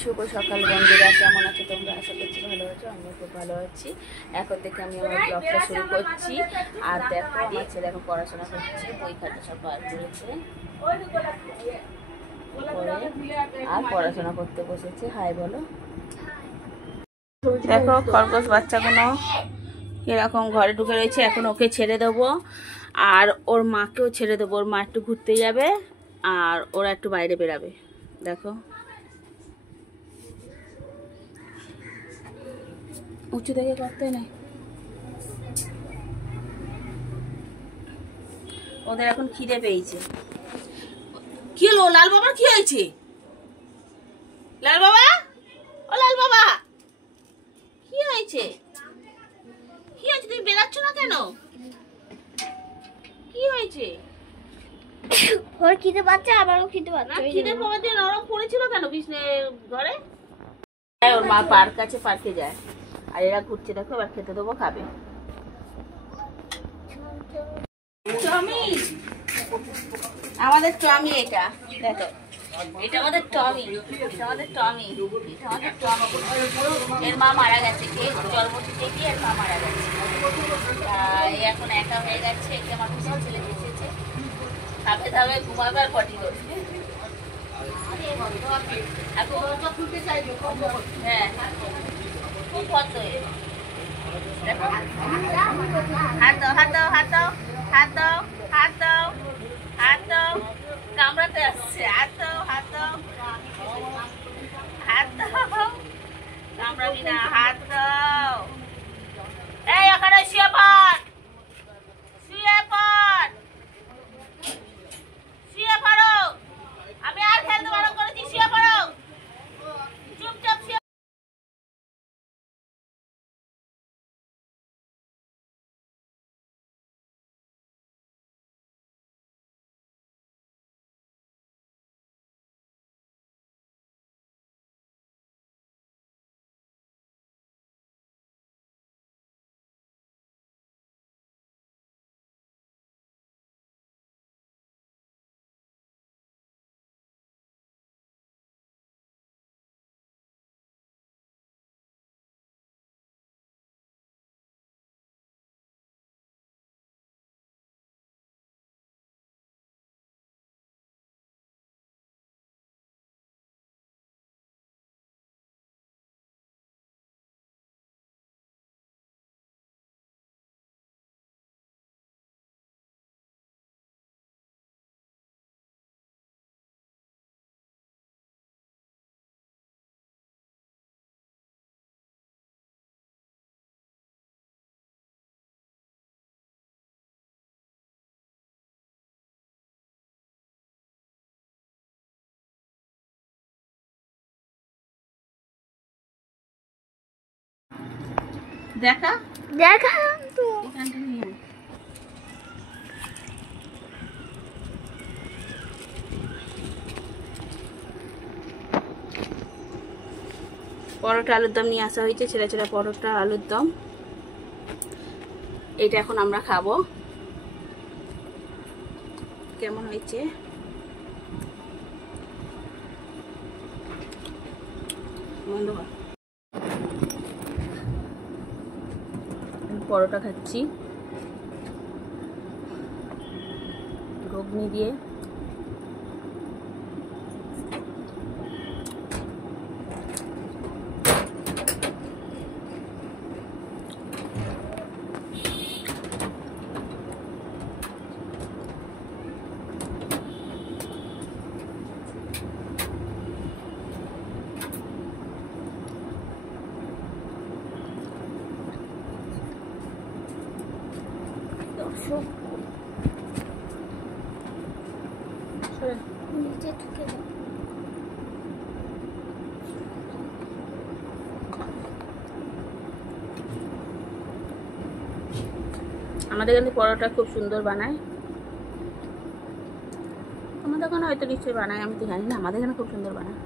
শুভ সকাল বন্ধুরা, কেমন আছো তোমরা? আশা করছি ভালো আছো। আমিও খুব ভালো আছি। এখন থেকে আমি আমার ব্লগটা শুরু করছি। আর দেখো, আমার ছেলে এখন পড়াশোনা করছে, বই খাতা সব বার করেছে আর পড়াশোনা করতে বসেছে। হাই বলো। দেখো খরগোশ বাচ্চাগুলো এরকম ঘরে ঢুকে রয়েছে। এখন ওকে ছেড়ে দেবো আর ওর মাকেও ছেড়ে দেবো। ওর মা একটু ঘুরতে যাবে আর ওরা একটু বাইরে বেরাবে। দেখো উঁচু থেকে করতে নেই, ওদের এখন খিদে পেয়েছে। কি হলো লাল বাবা? কি হয়েছে লাল বাবা? ও লাল বাবা, কি হয়েছে? কি হয়েছে? তুমি বেরাচ্ছ না কেন? কি হয়েছে? ওর খিদে পাচ্ছে, আমারও খিদে পাচ্ছে। খিদে পাওয়ার জন্য নরম পড়েছিল কেন বিছনে ঘরে? ওর মা পার্ক আছে, পার্কে যায় আর এরা ঘুরছে। দেখো এবার খেতে দেবো, খাবে। টমি, আমাদের টমি এটা। দেখো এটা আমাদের টমি, এটা আমাদের টমি, এটা আমাদের টমি। এর মা মারা গেছে, কে জন্ম দিতে গিয়ে এর মা মারা গেছে। এখন একা হয়ে গেছে। একে আমার পিছনে ছেলে এসেছে, ধাপে ধাপে ঘুমাবে আর পটি করবে। হ্যাঁ খুব ভদ্র। হাত দাও, হাত দাও, হাত দাও, হাত দাও, হাত দাও, হাত দাও, কামড়াতে আসছে। হাত দাও, হাত দাও, হাত দাও, কামড়াবি না, হাত দাও। এই ওখানে শুয়ে পড়, শুয়ে পড়, শুয়ে পড়ো। আমি আর খেলতে বারণ করেছি, শুয়ে পড়ো, চুপচাপ শুয়ে। দেখা দেখা তো এখানটা নিয়ে আয়। পরোটা আলুর দম নিয়ে আসা হয়েছে, ছেলে ছেলে পরোটা আলুর দম। এটা এখন আমরা খাবো। কেমন হয়েছে? পরোটা খাচ্ছি ঘুগনি দিয়ে। নিচে ঢুকে যাও। আমাদের এখানে পরোটা খুব সুন্দর বানায়। আমাদের ওখানে হয়তো নিশ্চয়ই বানায়, আমি তো জানি না। আমাদের এখানে খুব সুন্দর বানায়।